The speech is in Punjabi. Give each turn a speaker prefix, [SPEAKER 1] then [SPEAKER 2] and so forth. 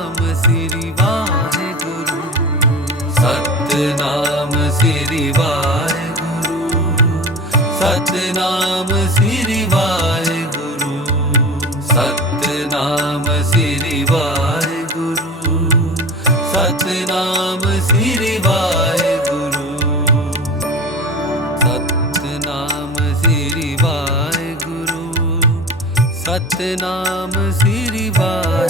[SPEAKER 1] ਸਤਨਾਮ ਸ੍ਰੀ ਵਾਹਿਗੁਰੂ। ਸਤਨਾਮ ਸ੍ਰੀ ਵਾਹਿਗੁਰੂ। ਸਤਨਾਮ ਸ੍ਰੀ ਵਾਹਿਗੁਰੂ। ਸਤਨਾਮ ਸ੍ਰੀ ਵਾਹਿਗੁਰੂ। ਸਤਨਾਮ ਸ੍ਰੀ ਵਾਹਿਗੁਰੂ। ਸਤਨਾਮ ਸ੍ਰੀ ਵਾਹਿਗੁਰੂ। ਸਤਨਾਮ ਸ੍ਰੀ ਵਾਹਿਗੁਰੂ